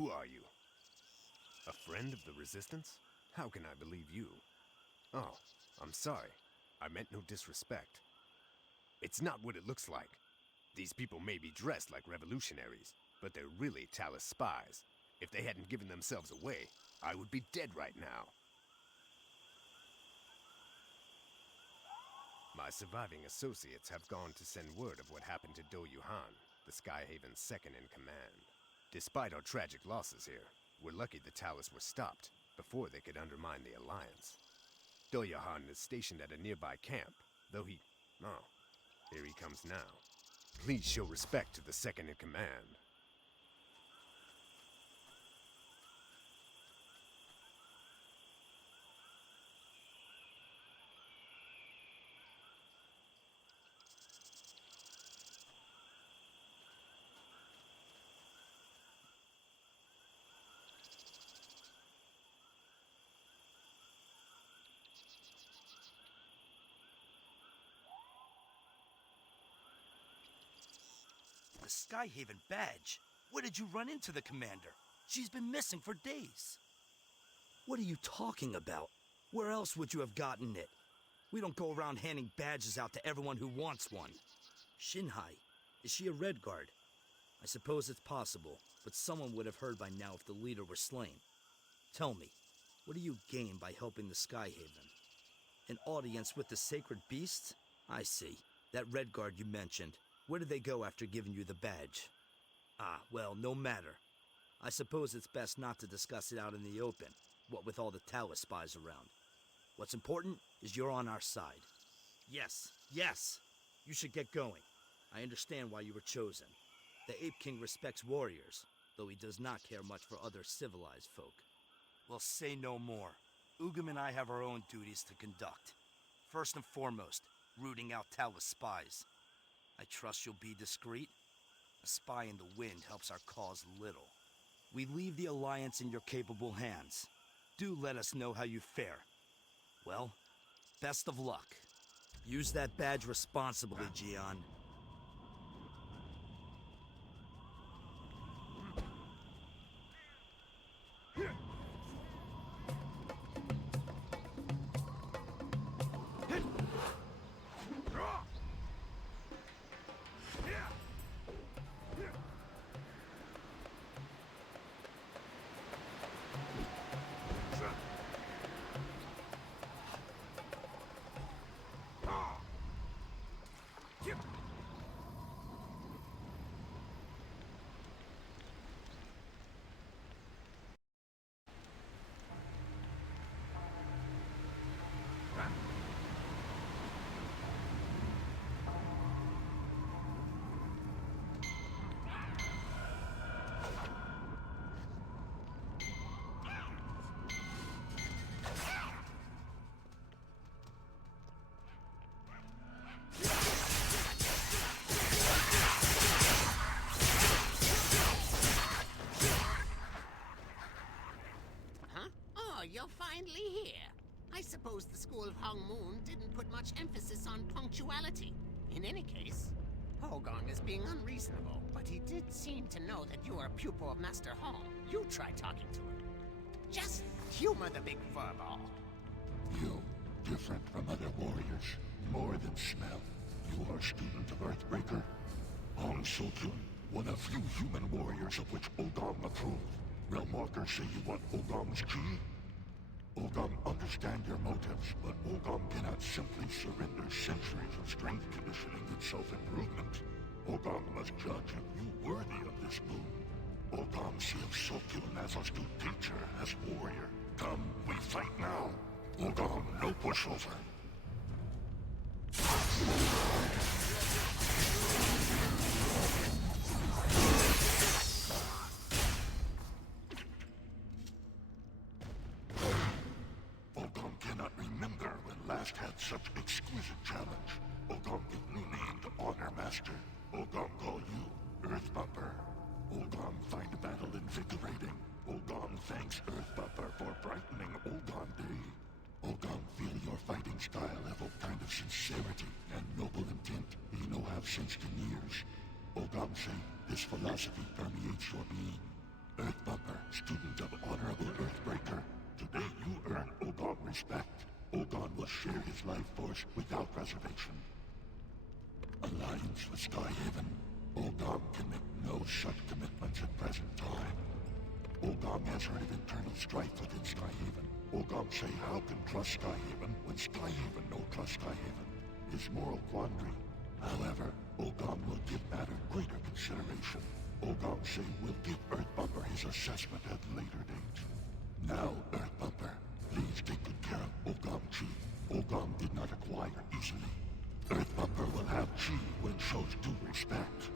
Who are you? A friend of the Resistance? How can I believe you? Oh, I'm sorry. I meant no disrespect. It's not what it looks like. These people may be dressed like revolutionaries, but they're really Talus spies. If they hadn't given themselves away, I would be dead right now. My surviving associates have gone to send word of what happened to Do Yuhan, the Skyhaven's second in command. Despite our tragic losses here, we're lucky the Talus were stopped before they could undermine the Alliance. Do Yuhan is stationed at a nearby camp, though he... Oh, here he comes now. Please show respect to the second in command. The Skyhaven badge? Where did you run into the commander? She's been missing for days. What are you talking about? Where else would you have gotten it? We don't go around handing badges out to everyone who wants one. Shinhai, is she a Red Guard? I suppose it's possible, but someone would have heard by now if the leader were slain. Tell me, what do you gain by helping the Skyhaven? An audience with the sacred beasts? I see. That Red Guard you mentioned. Where did they go after giving you the badge? Ah, well, no matter. I suppose it's best not to discuss it out in the open, what with all the Talus spies around. What's important is you're on our side. Yes, yes! You should get going. I understand why you were chosen. The Ape King respects warriors, though he does not care much for other civilized folk. Well, say no more. Ugam and I have our own duties to conduct. First and foremost, rooting out Talus spies. I trust you'll be discreet. A spy in the wind helps our cause little. We leave the Alliance in your capable hands. Do let us know how you fare. Well, best of luck. Use that badge responsibly, Jian. You're finally here. I suppose the school of Hongmoon didn't put much emphasis on punctuality. In any case, Hogong is being unreasonable, but he did seem to know that you are a pupil of Master Hong. You try talking to him. Just humor the big furball. You, different from other warriors, more than smell. You are a student of Earthbreaker. Hong Sokyun, one of few human warriors of which Ogam approved. Realmwalkers say you want Ogam's key? Ogam understand your motives, but Ogam cannot simply surrender centuries of strength conditioning and self-improvement. Ogam must judge if you worthy of this boon. Ogam sees Sokyun as astute teacher, as warrior. Come, we fight now. Ogam, no pushover. Last had such exquisite challenge. Ogam give new name to honor master. Ogam call you Earth Bumper. Ogam find battle invigorating. Ogam thanks Earth Bumper for brightening Ogam Day. Ogam feel your fighting style have a kind of sincerity and noble intent he no have since in years. Ogam say this philosophy permeates your being. Earth Bumper, Student of Honorable Earthbreaker, today you earn Ogon respect. Ogon will share his life force without reservation. Alliance with Skyhaven. Ogon can make no such commitments at present time. Ogon has heard of internal strife within Skyhaven. Ogon say how can trust Skyhaven when Skyhaven no trust Skyhaven? His moral quandary. However, Ogon will give matter greater consideration. Ogon say will give Earthbumper his assessment at later date. Now, Earthbumper, please take good care of Ogon Chi. Ogon did not acquire easily. Earthbumper will have Chi when shows due respect.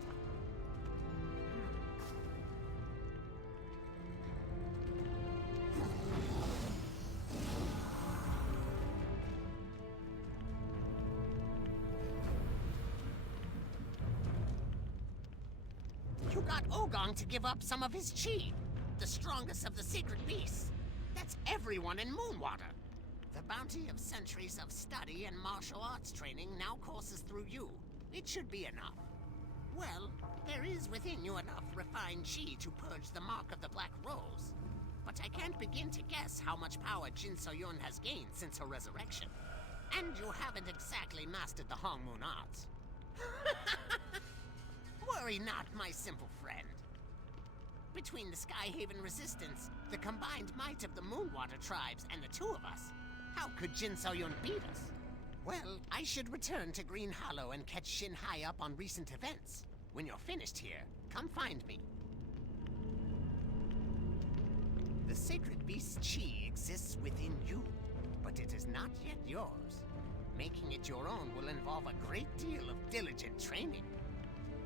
You got Ogon to give up some of his chi, the strongest of the sacred beasts. That's everyone in Moonwater. The bounty of centuries of study and martial arts training now courses through you. It should be enough. Well, there is within you enough refined chi to purge the mark of the Black Rose. But I can't begin to guess how much power Jinsoyun has gained since her resurrection. And you haven't exactly mastered the Hongmoon arts. Worry not, my simple friend. Between the Skyhaven resistance, the combined might of the Moonwater tribes, and the two of us, how could Jinsoyun beat us? Well, I should return to Green Hollow and catch Shin Hai up on recent events. When you're finished here, come find me. The sacred beast's chi exists within you, but it is not yet yours. Making it your own will involve a great deal of diligent training.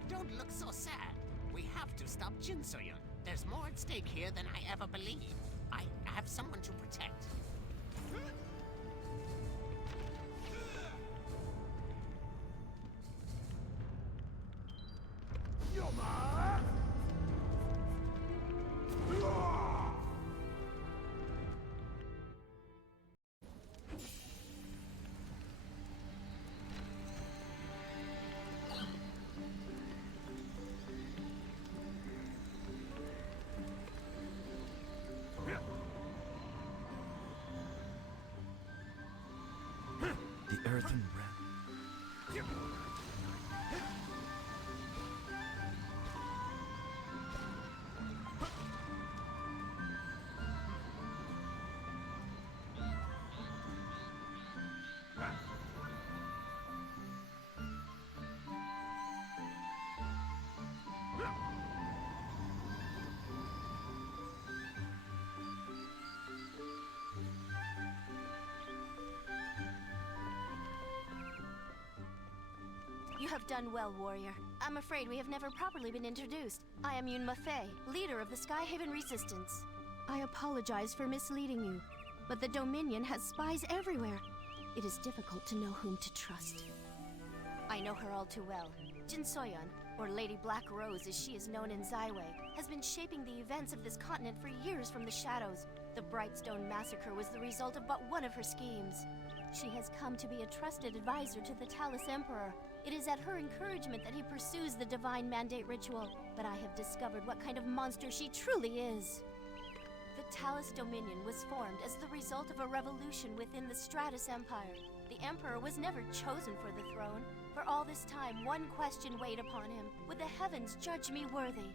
Don't look so sad. We have to stop Jinsoyun. There's more at stake here than I ever believed. I have someone to protect. The earthen realm. You have done well, warrior. I'm afraid we have never properly been introduced. I am Yun Mafei, leader of the Skyhaven Resistance. I apologize for misleading you, but the Dominion has spies everywhere. It is difficult to know whom to trust. I know her all too well. Jinsoyun, or Lady Black Rose as she is known in Zaiwei, has been shaping the events of this continent for years from the shadows. The Brightstone Massacre was the result of but one of her schemes. She has come to be a trusted advisor to the Talus Emperor. It is at her encouragement that he pursues the Divine Mandate ritual, but I have discovered what kind of monster she truly is. The Talus Dominion was formed as the result of a revolution within the Stratus Empire. The Emperor was never chosen for the throne. For all this time, one question weighed upon him. Would the heavens judge me worthy?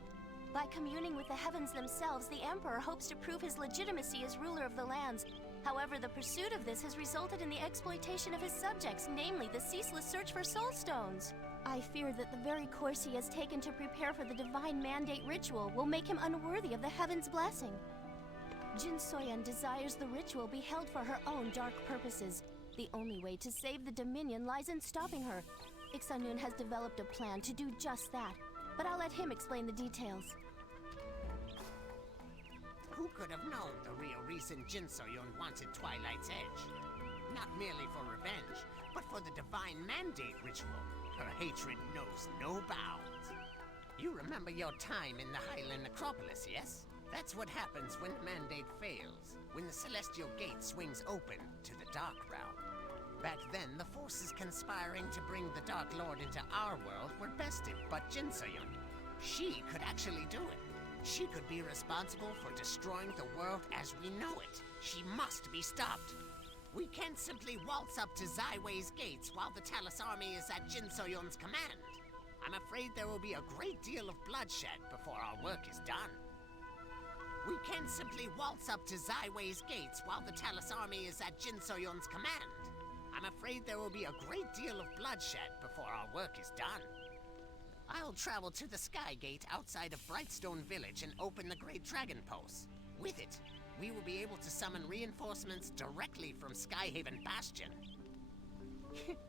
By communing with the heavens themselves, the Emperor hopes to prove his legitimacy as ruler of the lands. However, the pursuit of this has resulted in the exploitation of his subjects, namely the ceaseless search for soul stones. I fear that the very course he has taken to prepare for the Divine Mandate ritual will make him unworthy of the heavens' blessing. Jinsoyun desires the ritual be held for her own dark purposes. The only way to save the Dominion lies in stopping her. Ixanun has developed a plan to do just that, but I'll let him explain the details. Who could have known the real reason Jinsoyun wanted Twilight's Edge? Not merely for revenge, but for the Divine Mandate ritual. Her hatred knows no bounds. You remember your time in the Highland Necropolis, yes? That's what happens when the Mandate fails, when the Celestial Gate swings open to the Dark Realm. Back then, the forces conspiring to bring the Dark Lord into our world were bested, but Jinsoyun, she could actually do it. She could be responsible for destroying the world as we know it. She must be stopped. We can't simply waltz up to Zaiwei's gates while the Talus army is at Jinsoyun's command. I'm afraid there will be a great deal of bloodshed before our work is done. We can't simply waltz up to Zaiwei's gates while the Talus army is at Jinsoyun's command. I'm afraid there will be a great deal of bloodshed before our work is done. I'll travel to the Sky Gate outside of Brightstone Village and open the Great Dragon Post. With it, we will be able to summon reinforcements directly from Skyhaven Bastion.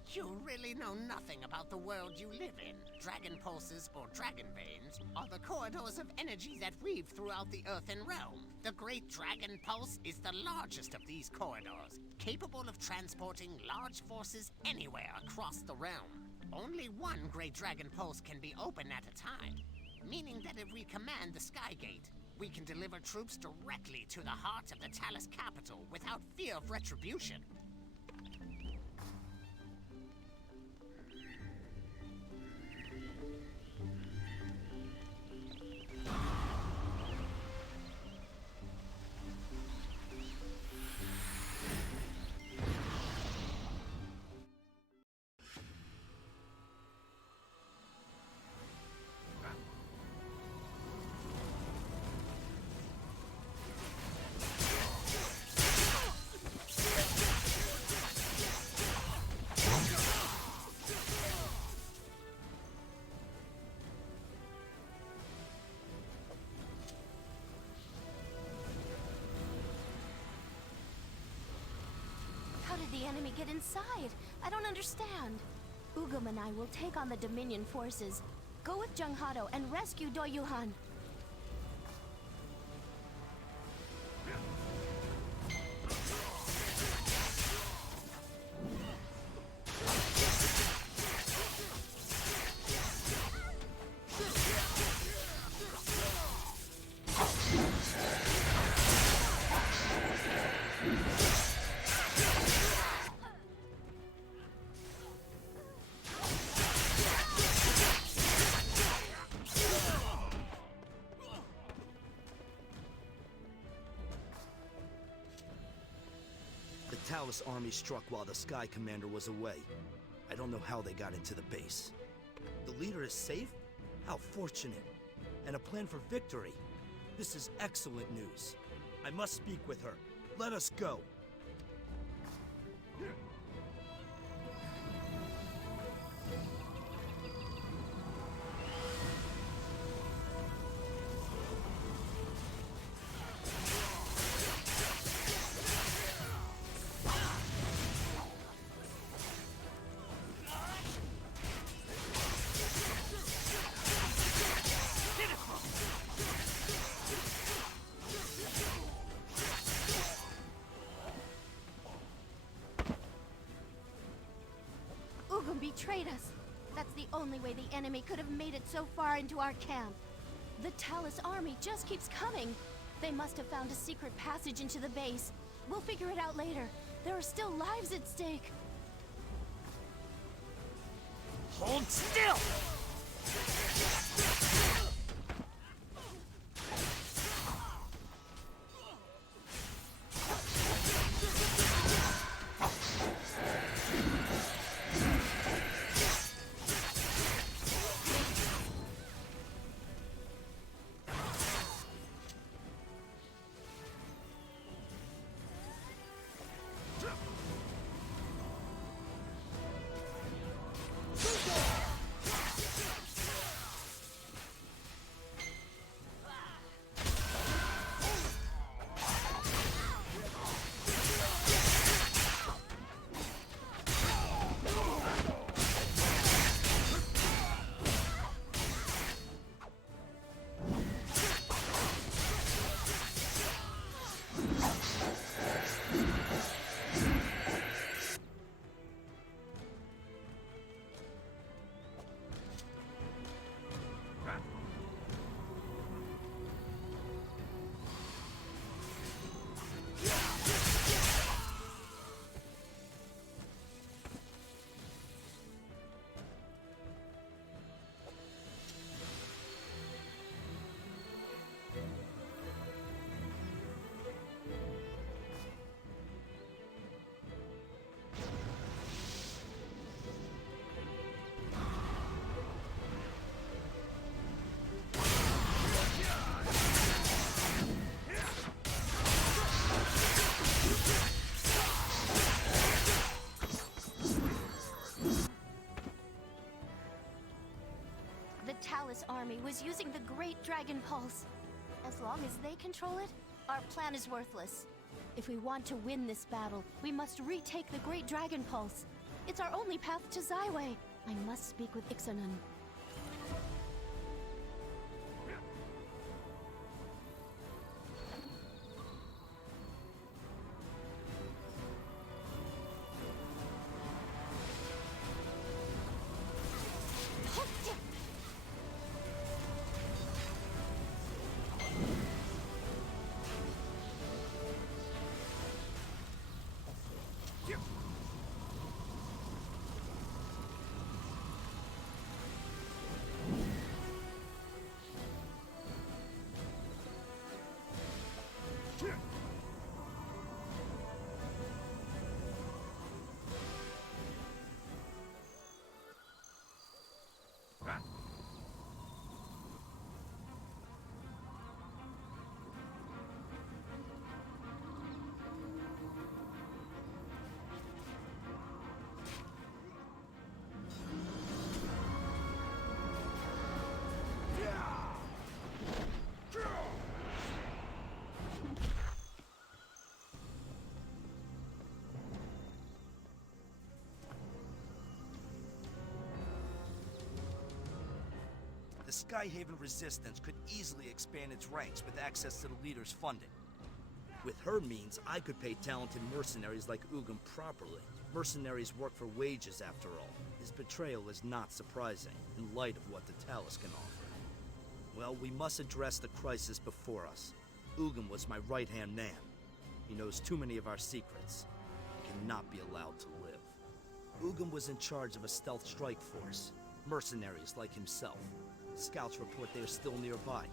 You really know nothing about the world you live in. Dragon pulses, or dragon veins, are the corridors of energy that weave throughout the earthen realm. The Great Dragon Pulse is the largest of these corridors, capable of transporting large forces anywhere across the realm. Only one Great Dragon Pulse can be open at a time, meaning that if we command the Sky Gate, we can deliver troops directly to the heart of the Talus capital without fear of retribution. How did the enemy get inside? I don't understand. Ugum and I will take on the Dominion forces. Go with Jung Hado and rescue Do Yuhan. The Talus army struck while the Sky Commander was away. I don't know how they got into the base. The leader is safe? How fortunate. And a plan for victory. This is excellent news. I must speak with her. Let us go. Ugum betrayed us. That's the only way the enemy could have made it so far into our camp. The Talus army just keeps coming. They must have found a secret passage into the base. We'll figure it out later. There are still lives at stake. Hold still! is using the Great Dragon Pulse. As long as they control it, our plan is worthless. If we want to win this battle, we must retake the Great Dragon Pulse. It's our only path to Zyway. I must speak with Ixanan. The Skyhaven Resistance could easily expand its ranks with access to the leader's funding. With her means, I could pay talented mercenaries like Ugum properly. Mercenaries work for wages, after all. His betrayal is not surprising, in light of what the Talus can offer. Well, we must address the crisis before us. Ugum was my right-hand man. He knows too many of our secrets. He cannot be allowed to live. Ugum was in charge of a stealth strike force. Mercenaries like himself. Scouts report they are still nearby.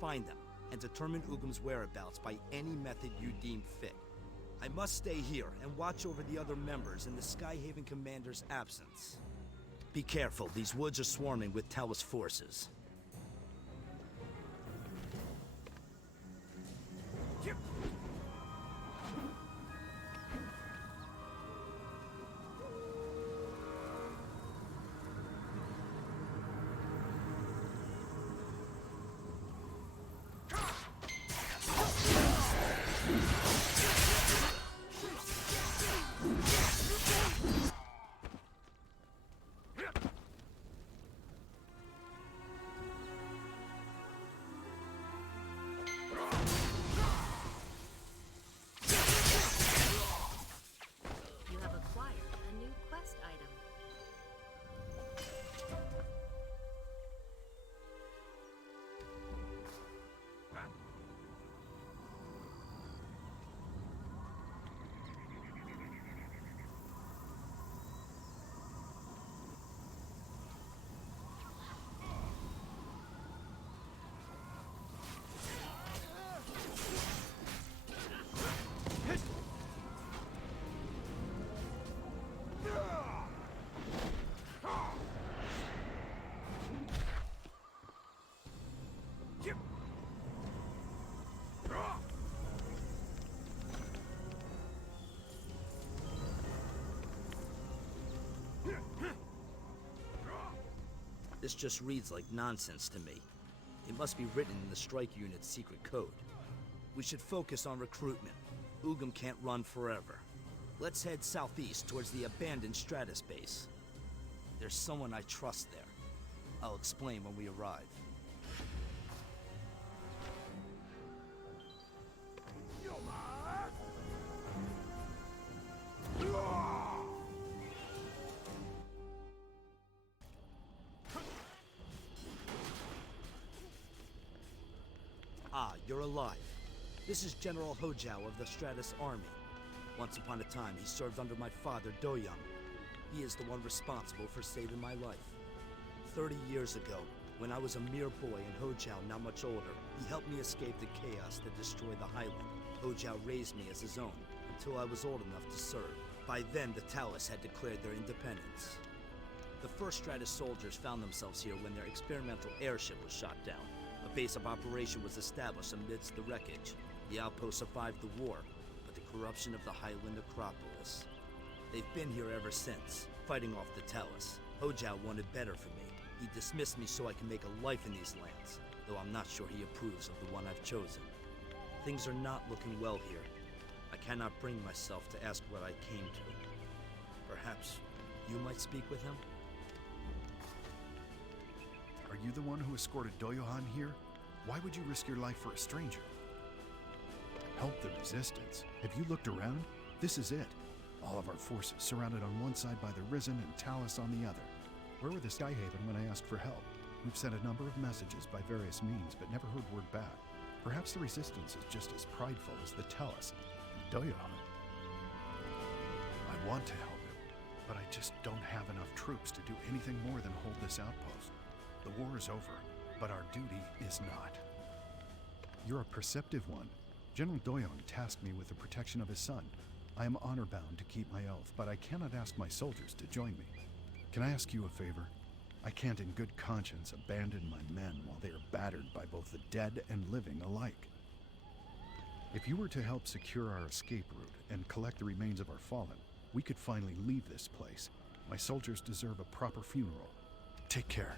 Find them, and determine Ugum's whereabouts by any method you deem fit. I must stay here and watch over the other members in the Skyhaven Commander's absence. Be careful, these woods are swarming with Talus forces. You have acquired a new quest item. This just reads like nonsense to me. It must be written in the strike unit's secret code. We should focus on recruitment. Ugum can't run forever. Let's head southeast towards the abandoned Stratus base. There's someone I trust there. I'll explain when we arrive. Ah, you're alive. This is General Hojao of the Stratus Army. Once upon a time, he served under my father, Doyoung. He is the one responsible for saving my life. 30 years ago, when I was a mere boy and Hojao not much older, he helped me escape the chaos that destroyed the Highland. Hojao raised me as his own, until I was old enough to serve. By then, the Talus had declared their independence. The first Stratus soldiers found themselves here when their experimental airship was shot down. A base of operation was established amidst the wreckage. The outpost survived the war, but the corruption of the Highland Acropolis. They've been here ever since, fighting off the Talus. Hojao wanted better for me. He dismissed me so I can make a life in these lands, though I'm not sure he approves of the one I've chosen. Things are not looking well here. I cannot bring myself to ask what I came to. Perhaps you might speak with him? Are you the one who escorted Doyohan here? Why would you risk your life for a stranger? Help the resistance. Have you looked around? This is it. All of our forces surrounded on one side by the Risen and Talus on the other. Where were the Skyhaven when I asked for help? We've sent a number of messages by various means, but never heard word back. Perhaps the resistance is just as prideful as the Talus and Doyohan. I want to help him, but I just don't have enough troops to do anything more than hold this outpost. The war is over, but our duty is not. You're a perceptive one. General Doyoung tasked me with the protection of his son. I am honor-bound to keep my oath, but I cannot ask my soldiers to join me. Can I ask you a favor? I can't in good conscience abandon my men while they are battered by both the dead and living alike. If you were to help secure our escape route and collect the remains of our fallen, we could finally leave this place. My soldiers deserve a proper funeral. Take care.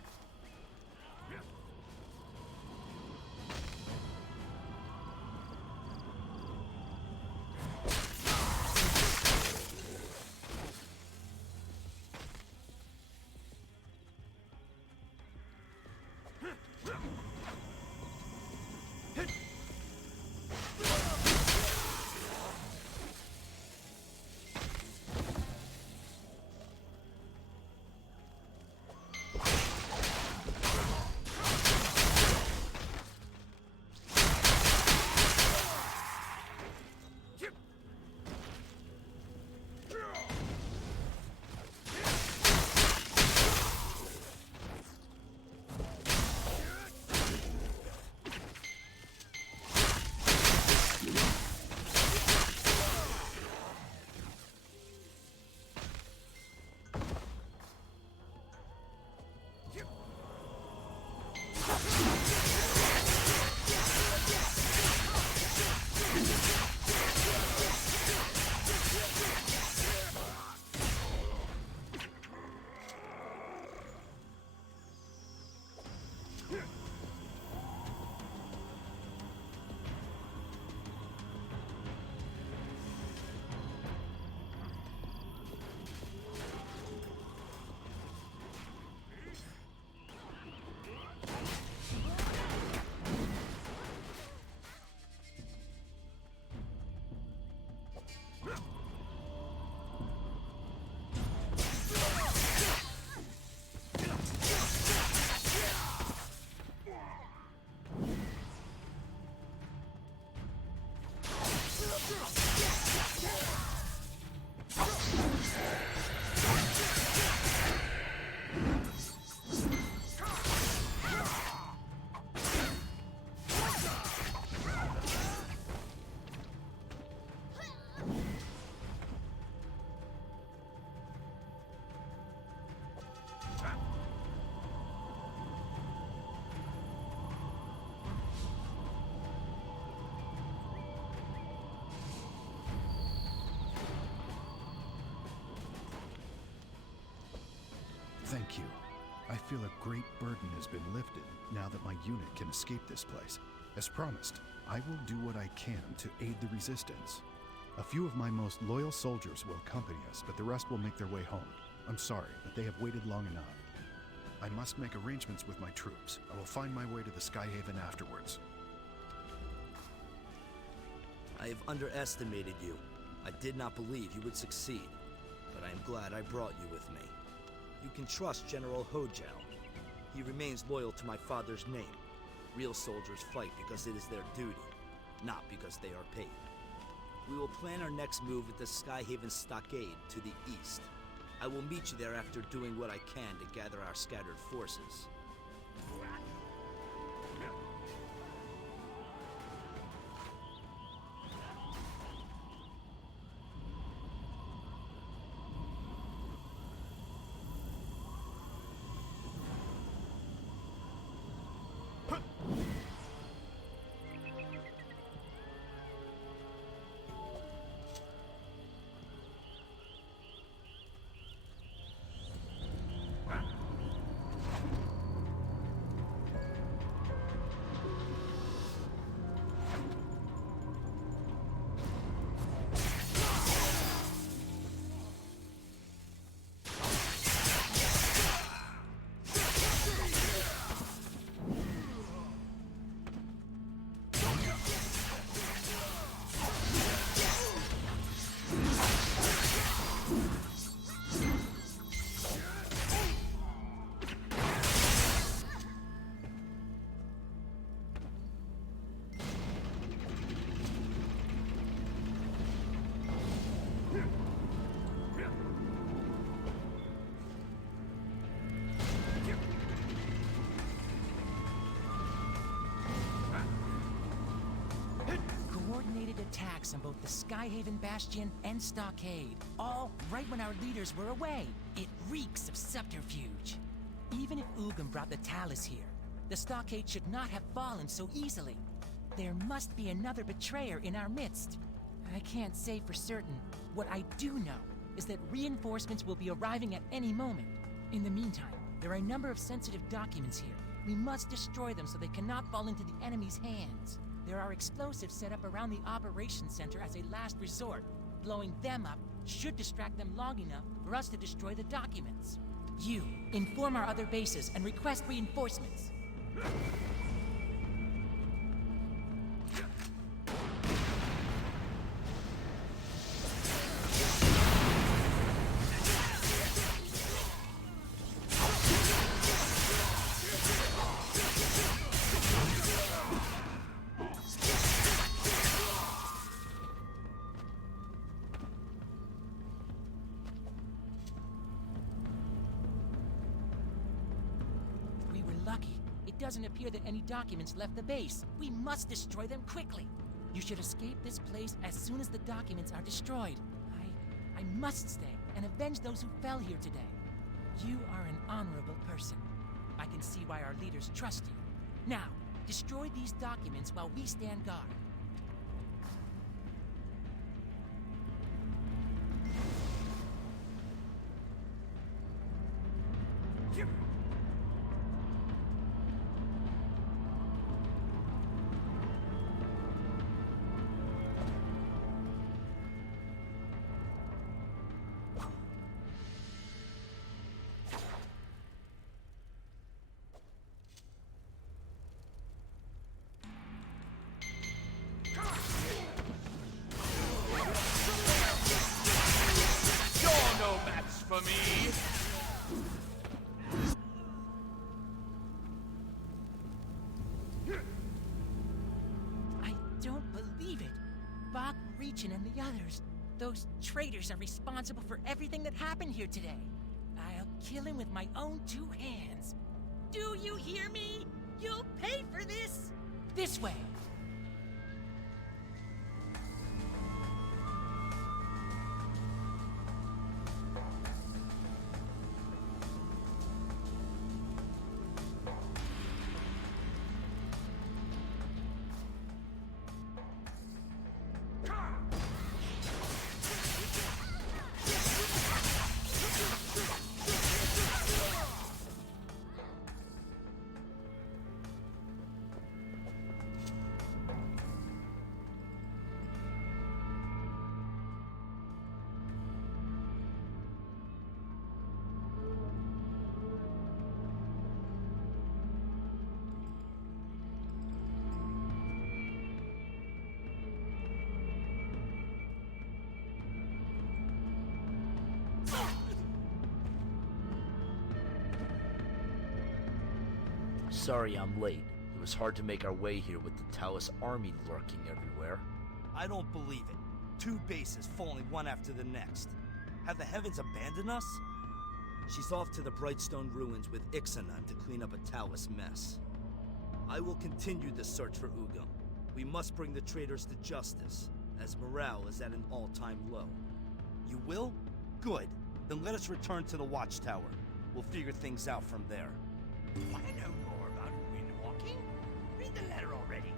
Thank you. I feel a great burden has been lifted now that my unit can escape this place. As promised, I will do what I can to aid the resistance. A few of my most loyal soldiers will accompany us, but the rest will make their way home. I'm sorry, but they have waited long enough. I must make arrangements with my troops. I will find my way to the Skyhaven afterwards. I have underestimated you. I did not believe you would succeed, but I am glad I brought you with me. You can trust General Hojao. He remains loyal to my father's name. Real soldiers fight because it is their duty, not because they are paid. We will plan our next move at the Skyhaven Stockade to the east. I will meet you there after doing what I can to gather our scattered forces. attacks on both the Skyhaven Bastion and Stockade, all right when our leaders were away. It reeks of subterfuge. Even if Ugin brought the Talus here, the Stockade should not have fallen so easily. There must be another betrayer in our midst. I can't say for certain. What I do know is that reinforcements will be arriving at any moment. In the meantime, there are a number of sensitive documents here. We must destroy them so they cannot fall into the enemy's hands. There are explosives set up around the operations center as a last resort. Blowing them up should distract them long enough for us to destroy the documents. You, inform our other bases and request reinforcements. It doesn't appear that any documents left the base. We must destroy them quickly. You should escape this place as soon as the documents are destroyed. I must stay and avenge those who fell here today. You are an honorable person. I can see why our leaders trust you. Now, destroy these documents while we stand guard. For me. I don't believe it. Bach, Reachin, and the others. Those traitors are responsible for everything that happened here today. I'll kill him with my own two hands. Do you hear me? You'll pay for this. This way. Sorry I'm late. It was hard to make our way here with the Talus army lurking everywhere. I don't believe it. Two bases falling one after the next. Have the heavens abandoned us? She's off to the Brightstone ruins with Ixanan to clean up a Talus mess. I will continue the search for Ugin. We must bring the traitors to justice, as morale is at an all-time low. You will? Good. Then let us return to the Watchtower. We'll figure things out from there. Want to know more about windwalking? Read the letter already.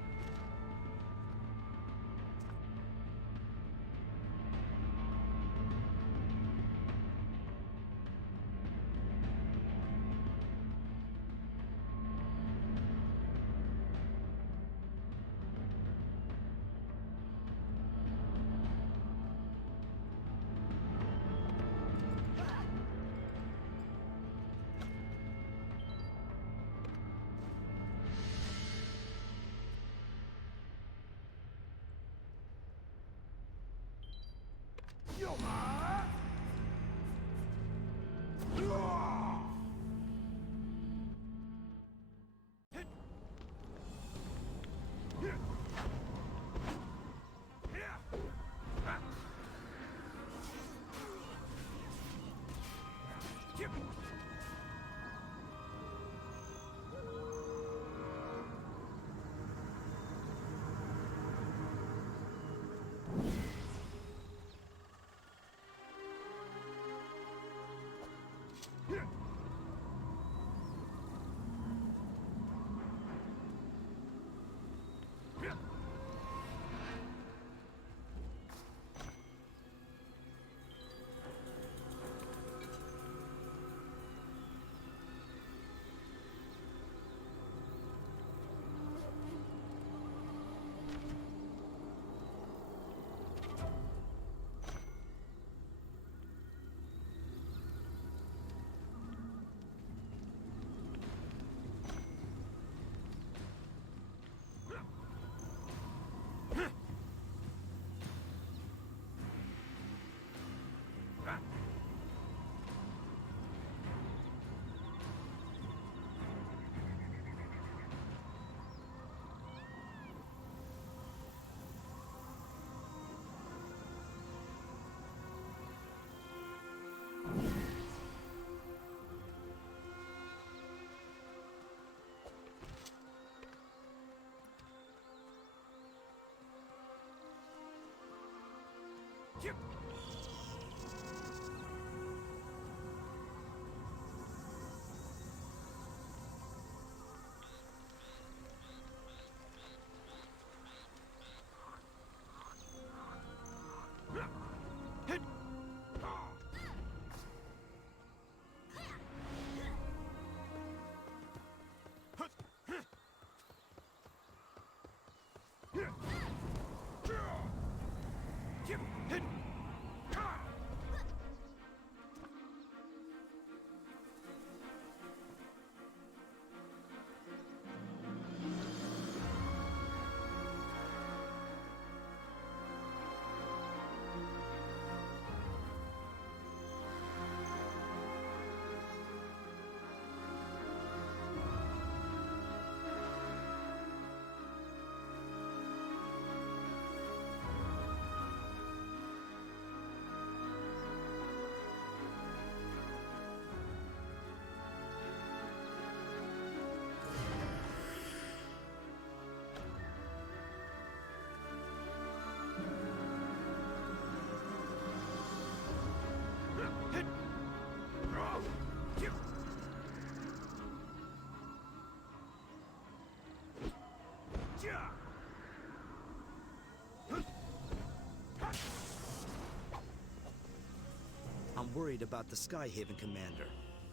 I'm worried about the Skyhaven commander.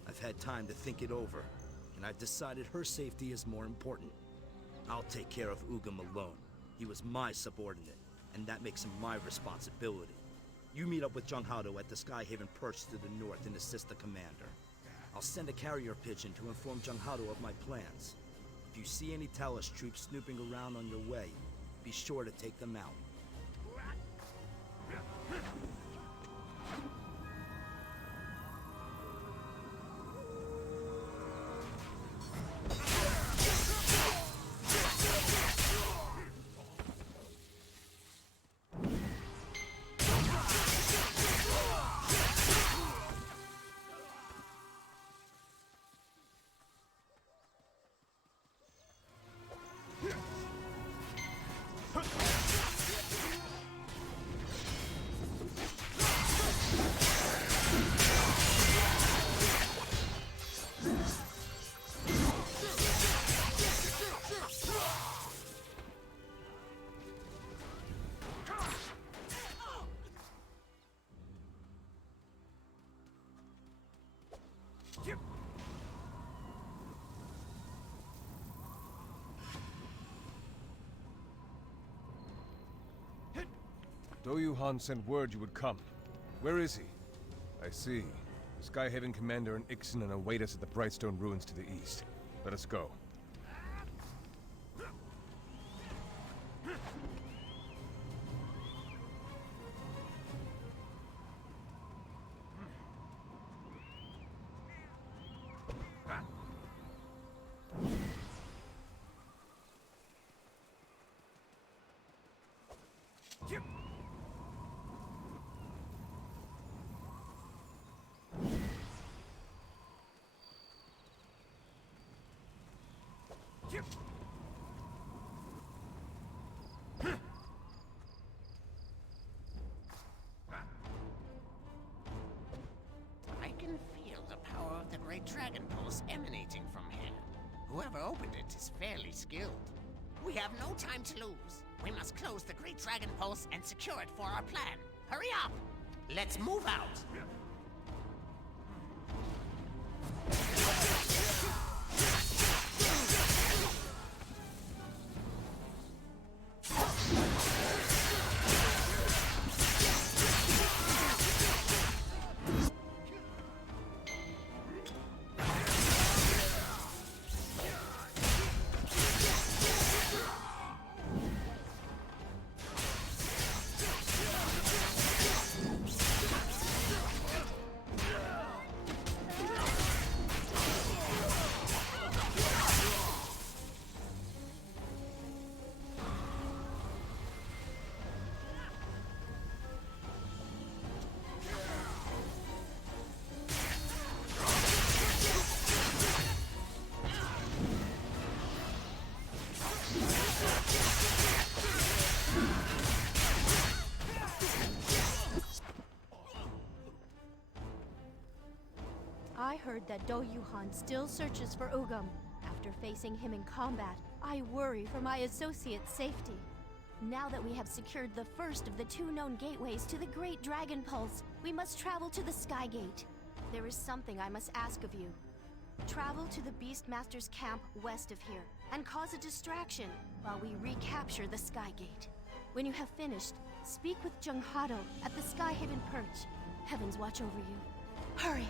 I've had time to think it over, and I've decided her safety is more important. I'll take care of Ugam alone. He was my subordinate, and that makes him my responsibility. You meet up with Junghado at the Skyhaven perch to the north and assist the commander. I'll send a carrier pigeon to inform Junghado of my plans. If you see any Talus troops snooping around on your way, be sure to take them out. Doyuhan sent word you would come. Where is he? I see. The Skyhaven commander and Ixanan await us at the Brightstone ruins to the east. Let us go. I can feel the power of the Great Dragon Pulse emanating from here. Whoever opened it is fairly skilled. We have no time to lose. We must close the Great Dragon Pulse and secure it for our plan. Hurry up! Let's move out! I heard that Do Yuhan still searches for Ugam. After facing him in combat, I worry for my associate's safety. Now that we have secured the first of the 2 known gateways to the Great Dragon Pulse, we must travel to the Sky Gate. There is something I must ask of you. Travel to the Beastmaster's camp west of here, and cause a distraction while we recapture the Sky Gate. When you have finished, speak with Junghado at the Skyhaven Perch. Heavens watch over you. Hurry!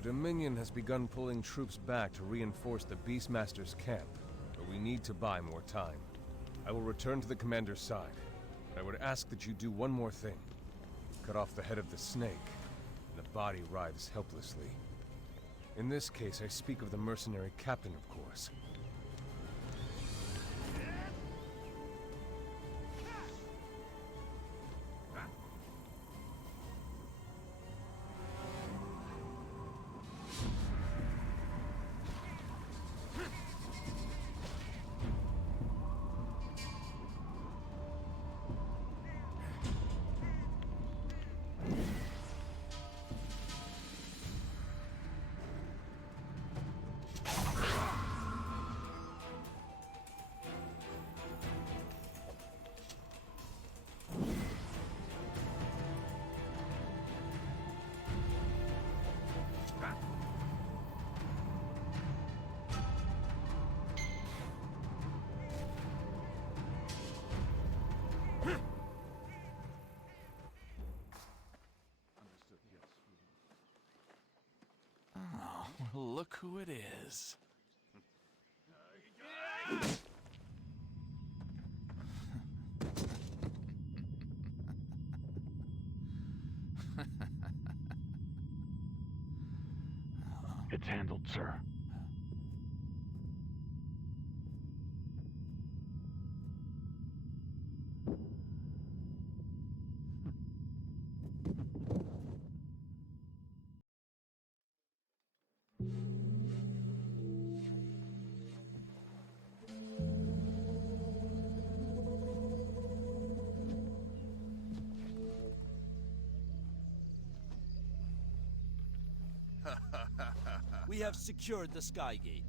The Dominion has begun pulling troops back to reinforce the Beastmaster's camp, but we need to buy more time. I will return to the commander's side. I would ask that you do one more thing. Cut off the head of the snake, and the body writhes helplessly. In this case, I speak of the mercenary captain, of course. look who it is. It's handled, sir. We have secured the Skygate.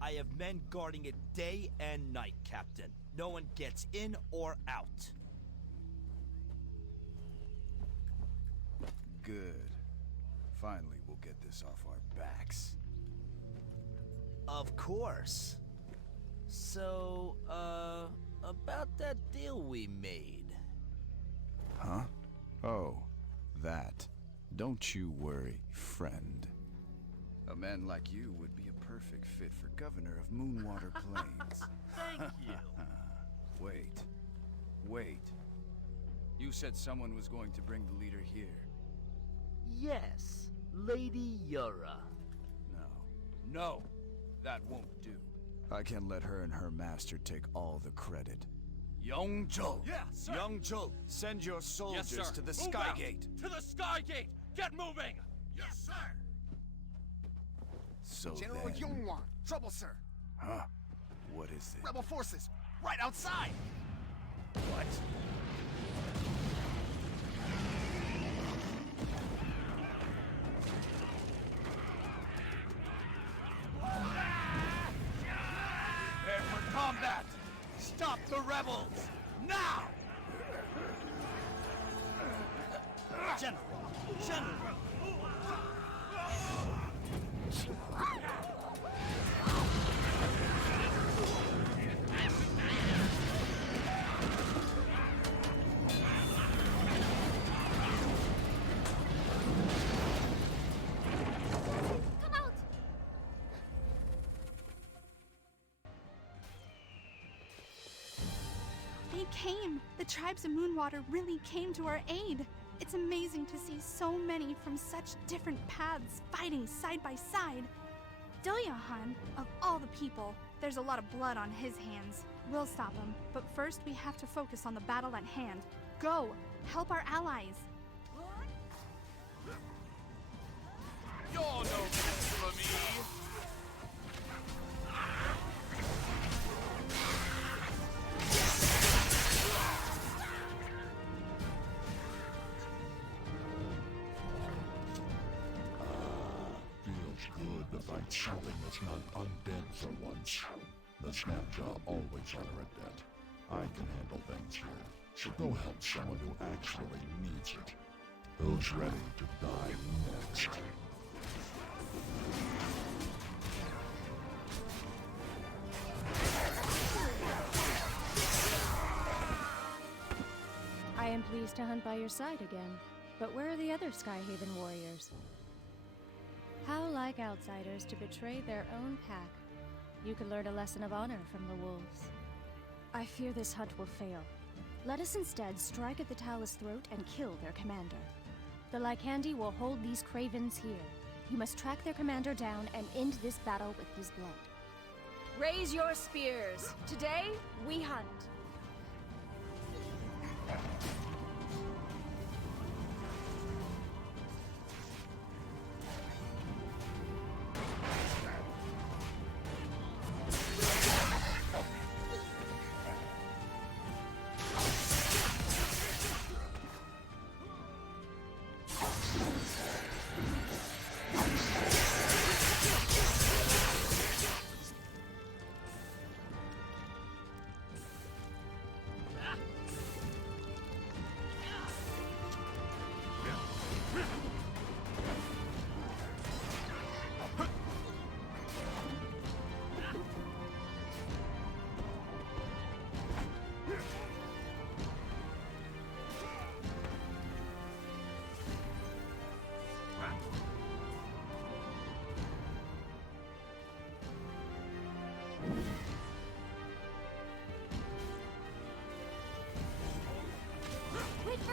I have men guarding it day and night, Captain. No one gets in or out. Good. Finally, we'll get this off our backs. Of course. So, about that deal we made. Huh? Oh, that. Don't you worry, friend. A man like you would be a perfect fit for governor of Moonwater Plains. Thank you. Wait. You said someone was going to bring the leader here. Yes, Lady Yura. No, that won't do. I can't let her and her master take all the credit. Yongzhou! Yeah, sir. Yongzhou, send your soldiers Yes, sir. to the Move out. Skygate! To the Skygate! Get moving! Yes, sir. So General then... Yongwan, trouble, sir. Huh? What is it? Rebel forces, right outside. What? Prepare for combat! Stop the rebels! Now! General! Come out! They came! The tribes of Moonwater really came to our aid! It's amazing to see so many from such different paths fighting side by side. Do-Yohan, of all the people, there's a lot of blood on his hands. We'll stop him, but first we have to focus on the battle at hand. Go! Help our allies! You're no match for me! Feels good to fight something that's not undead for once. The Snapjaw always are a debt. I can handle things here, so go help someone who actually needs it. Who's ready to die next? I am pleased to hunt by your side again. But where are the other Skyhaven warriors? How like outsiders to betray their own pack. You could learn a lesson of honor from the wolves. I fear this hunt will fail. Let us instead strike at the Talus' throat and kill their commander. The Lycandi will hold these cravens here. You must track their commander down and end this battle with his blood. Raise your spears. Today, we hunt.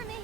me!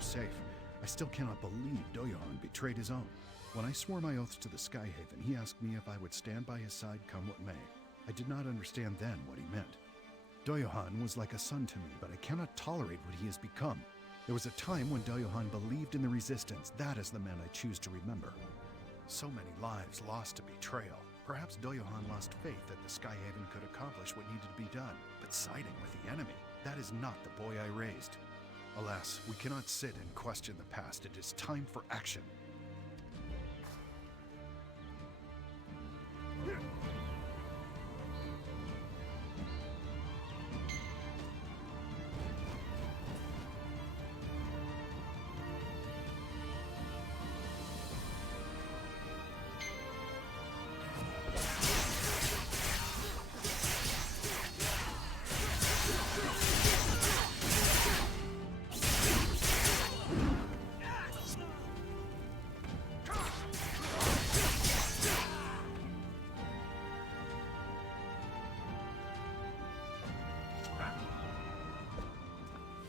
Safe. I still cannot believe Doyohan betrayed his own. When I swore my oaths to the Skyhaven, he asked me if I would stand by his side come what may. I did not understand then what he meant. Doyohan was like a son to me, but I cannot tolerate what he has become. There was a time when Doyohan believed in the Resistance. That is the man I choose to remember. So many lives lost to betrayal. Perhaps Doyohan lost faith that the Skyhaven could accomplish what needed to be done. But siding with the enemy, that is not the boy I raised. Alas, we cannot sit and question the past. It is time for action.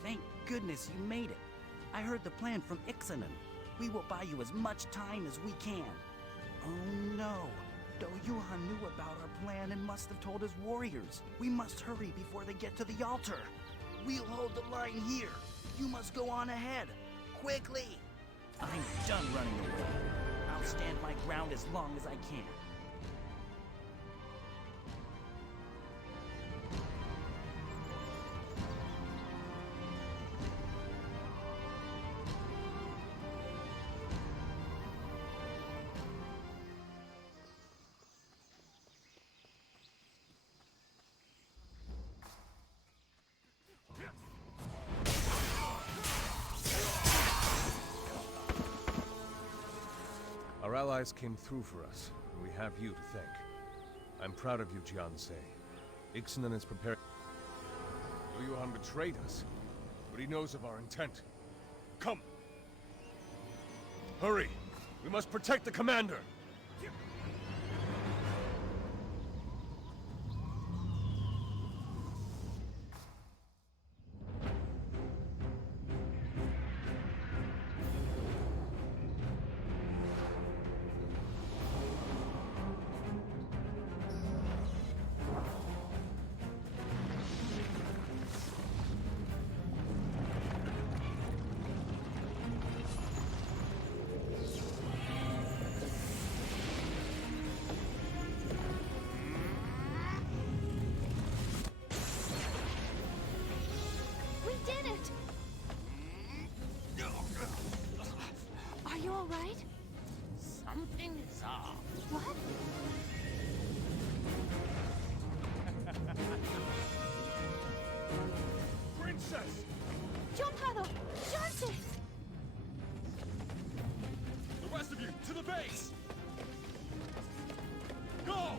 Thank goodness you made it. I heard the plan from Ixanan. We will buy you as much time as we can. Oh no. Doyuhan knew about our plan and must have told his warriors. We must hurry before they get to the altar. We'll hold the line here. You must go on ahead. Quickly! I'm done running away. I'll stand my ground as long as I can. Our allies came through for us, and we have you to thank. I'm proud of you, Jiansei. Ixanan is preparing. Doyuhan betrayed us, but he knows of our intent. Come! Hurry! We must protect the commander! Are you all right? Something is off. What? Princess! Jumpado! Johnson! The rest of you, to the base! Go!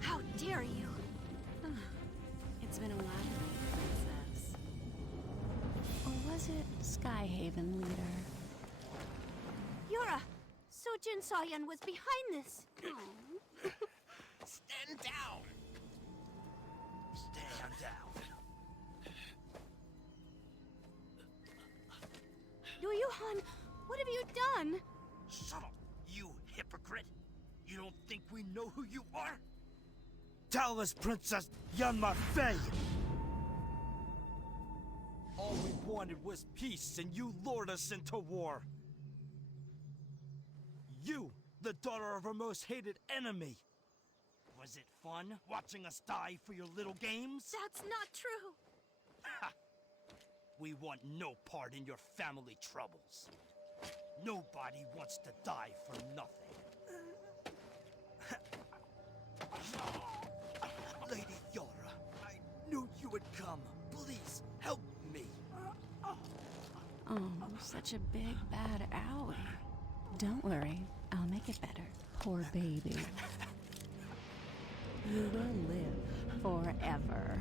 How dare you? It's been a while, Princess. Or was it Skyhaven leader? Yura! So Jinsoyun was behind this! Stand down! Stand down. Han, what have you done? Shut up, you hypocrite! You don't think we know who you are? Tell us, Princess Yanma Fei! All we wanted was peace, and you lured us into war. You, the daughter of our most hated enemy. Was it fun watching us die for your little games? That's not true. Ha! We want no part in your family troubles. Nobody wants to die for nothing. Lady Yara, I knew you would come. Please, help me. Oh, such a big, bad owie. Don't worry, I'll make it better. Poor baby. You will live forever.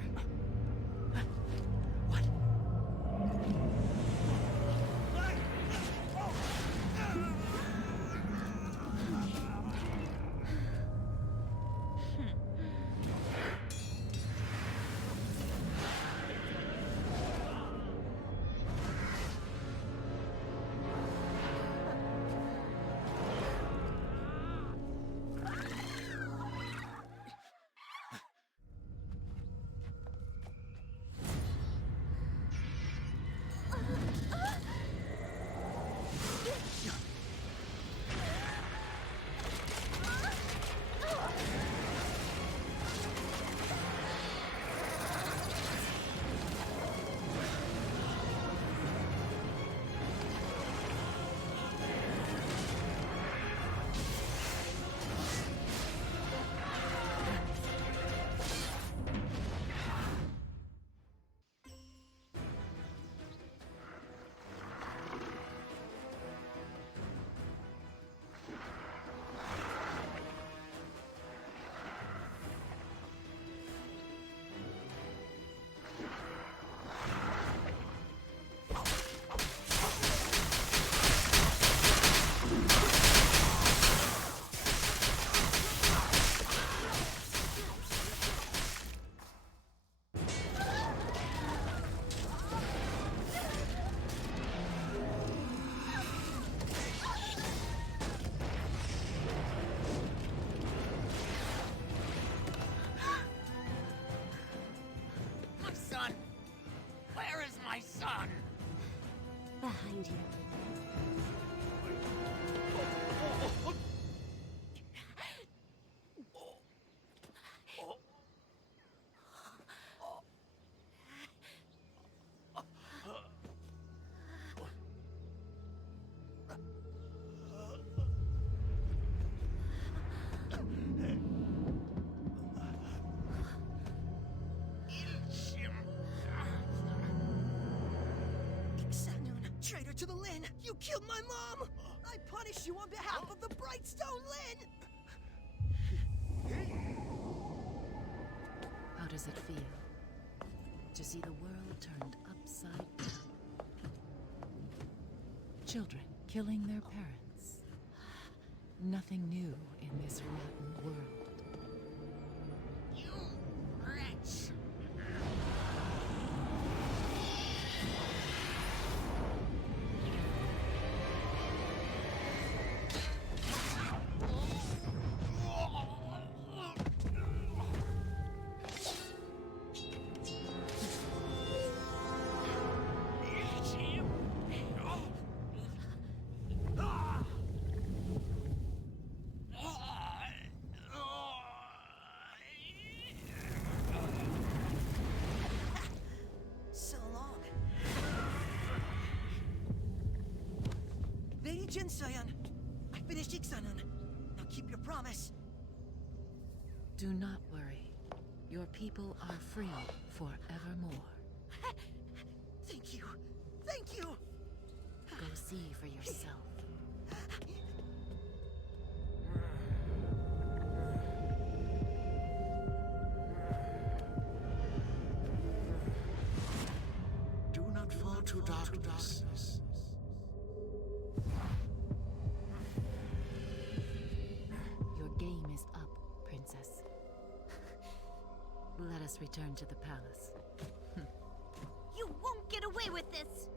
Behind you. Traitor to the Lin! You killed my mom! I punish you on behalf of the Brightstone Lin! How does it feel to see the world turned upside down? Children killing their parents. Nothing new in this rotten world. You wretch! Jinsoyun, I finished Iksanun. Now keep your promise. Do not worry. Your people are free forevermore. Thank you. Thank you. Go see for yourself. Do not fall to darkness. Game is up, Princess. Let us return to the palace. You won't get away with this!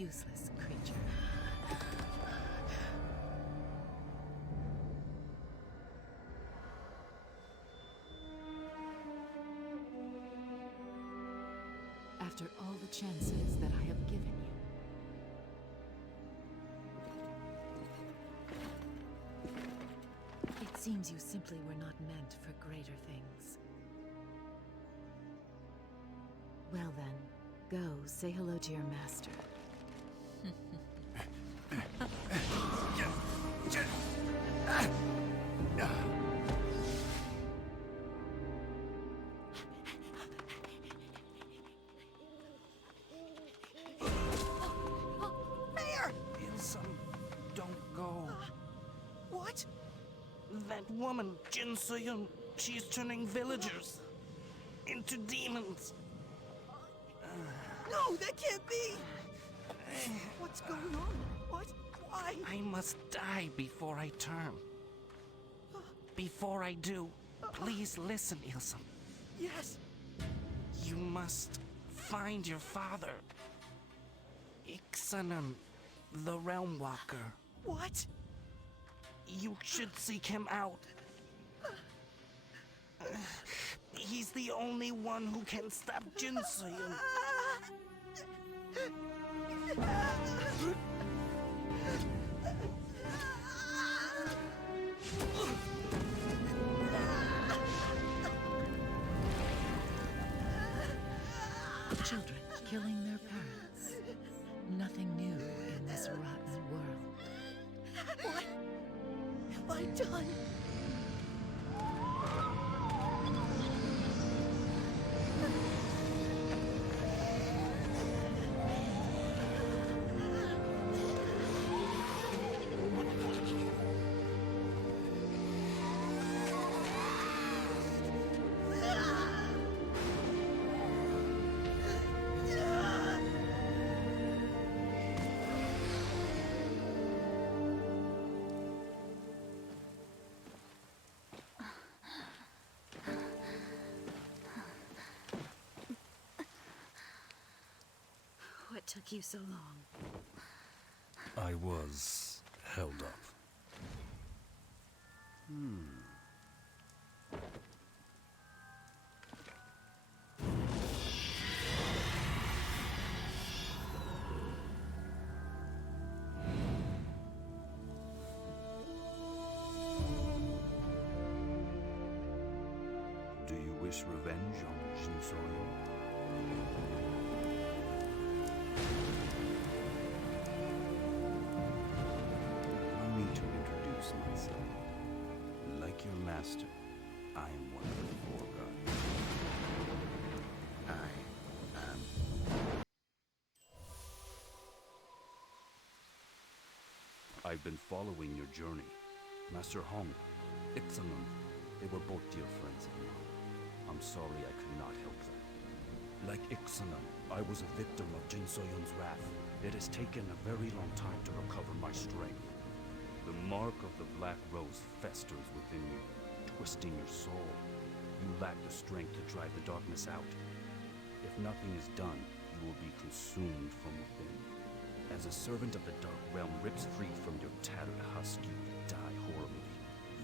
useless creature. After all the chances that I have given you, it seems you simply were not meant for greater things. Well then, go say hello to your master. Mayor! Ilsum, don't go. What? That woman, Jinsoyun, she's turning villagers into demons. No, that can't be! What's going on? What? Why? I must die before I turn. Before I do, please listen, Ilsum. Yes. You must find your father. Ixanan, the Realm Walker. What? You should seek him out. He's the only one who can stop Jinsoyun. Children killing their parents. Nothing new in this rotten world. What have I done? What took you so long? I was held up. Do you wish revenge on Jinsoyun? Allow me to introduce myself. Like your master, I am one of the four gods. I am... I've been following your journey. Master Hong, Ixalan, they were both dear friends of mine. I'm sorry I could not help them. Like Ixalan, I was a victim of Jinsoyun's wrath. It has taken a very long time to recover my strength. The mark of the Black Rose festers within you, twisting your soul. You lack the strength to drive the darkness out. If nothing is done, you will be consumed from within. As a servant of the Dark Realm rips free from your tattered husk, you will die horribly.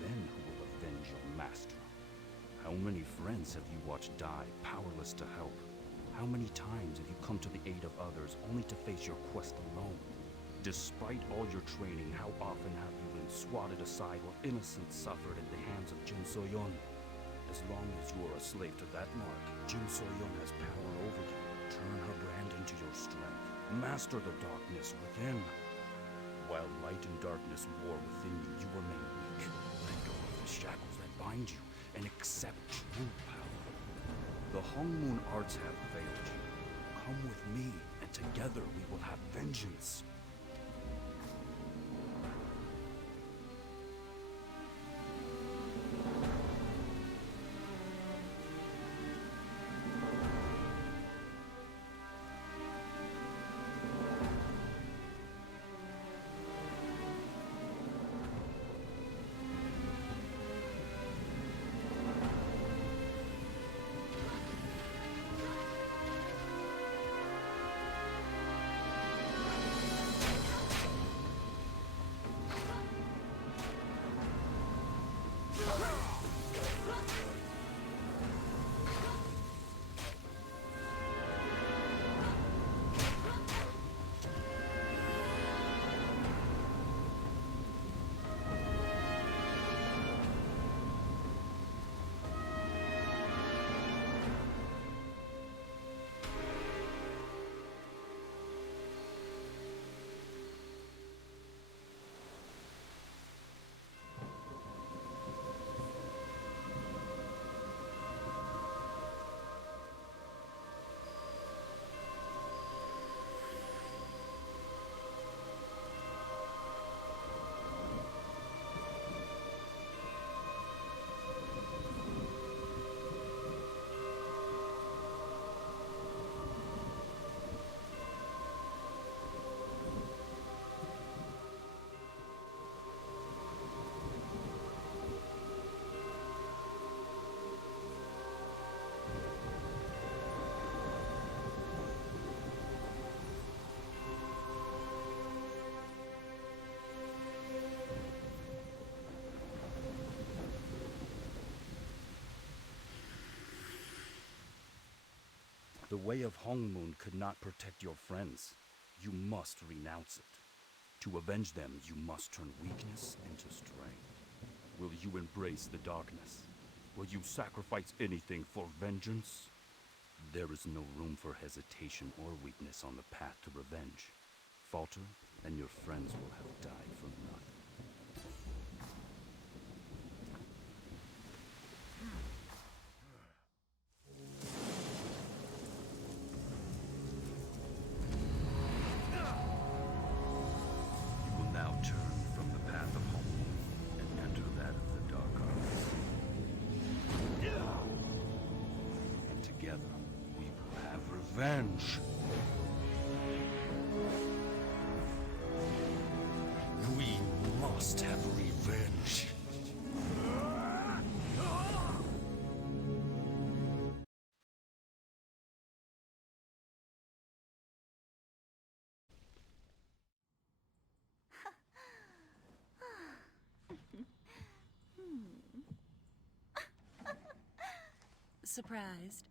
Then who will avenge your master? How many friends have you watched die, powerless to help? How many times have you come to the aid of others, only to face your quest alone? Despite all your training, how often have you been swatted aside while innocents suffered at the hands of Jinsoyun? As long as you are a slave to that mark, Jinsoyun has power over you. Turn her brand into your strength. Master the darkness within. While light and darkness war within you, you remain weak. Let go of the shackles that bind you and accept true power. The Hongmoon arts have failed you. Come with me, and together we will have vengeance. The way of Hongmoon could not protect your friends. You must renounce it. To avenge them, you must turn weakness into strength. Will you embrace the darkness? Will you sacrifice anything for vengeance? There is no room for hesitation or weakness on the path to revenge. Falter, and your friends will have died for nothing. You will now turn from the path of Hongmoon and enter that of the Dark Arts. And together, we will have revenge. We must have revenge. Surprised?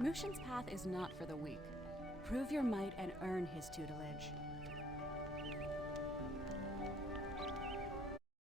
Mushin's path is not for the weak. Prove your might and earn his tutelage.